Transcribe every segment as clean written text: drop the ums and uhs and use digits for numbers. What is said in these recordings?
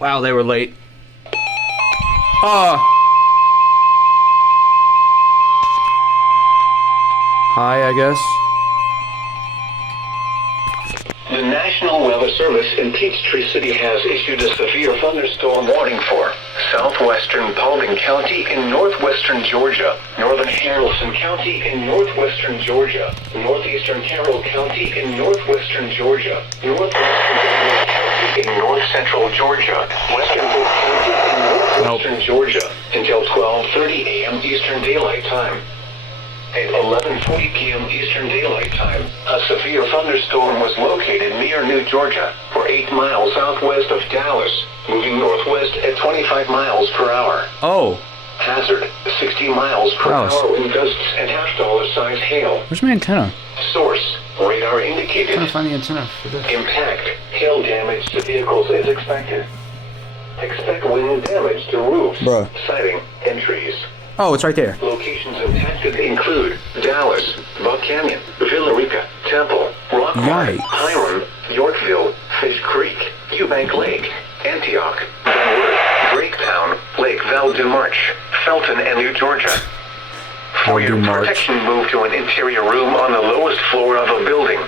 Wow, they were late. Oh. Hi, I guess. The National Weather Service in Peachtree City has issued a severe thunderstorm warning for southwestern Paulding County in northwestern Georgia, northern Haralson County in northwestern Georgia, northeastern Carroll County in northwestern Georgia, northwestern Delaware County in north central Georgia, western Polk County in northwestern Georgia until 12:30 a.m. Eastern Daylight Time. At 11:40 p.m. Eastern Daylight Time, a severe thunderstorm was located near New Georgia, or 8 miles southwest of Dallas, moving northwest at 25 miles per hour. Oh. Hazard, 60 miles per hour wind gusts and half-dollar size hail. Where's my antenna? Source, radar indicated. I'm trying to find the antenna for this. Impact, hail damage to vehicles is expected. Expect wind damage to roofs, siding, and trees. Oh, it's right there. Locations impacted include Dallas, Buck Canyon, Villa Rica, Temple, Rockford, Hiram, Yorkville, Fish Creek, Eubank Lake, Antioch, Glenwood, Draketown, Lake Val-du-Marche, Felton, and New Georgia. For your protection, move to an interior room on the lowest floor of a building.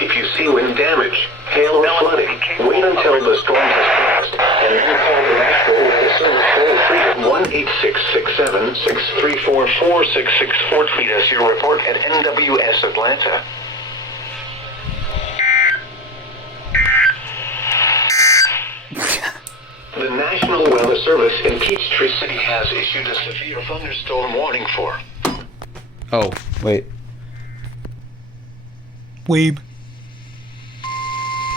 If you see wind damage, hail or flooding, wait until the storm has passed, and then call the National Weather Service toll-free at 1-866-7-634-4664. Tweet us your report at NWS Atlanta. The National Weather Service in Peachtree City has issued a severe thunderstorm warning for... Oh, wait. Weeb.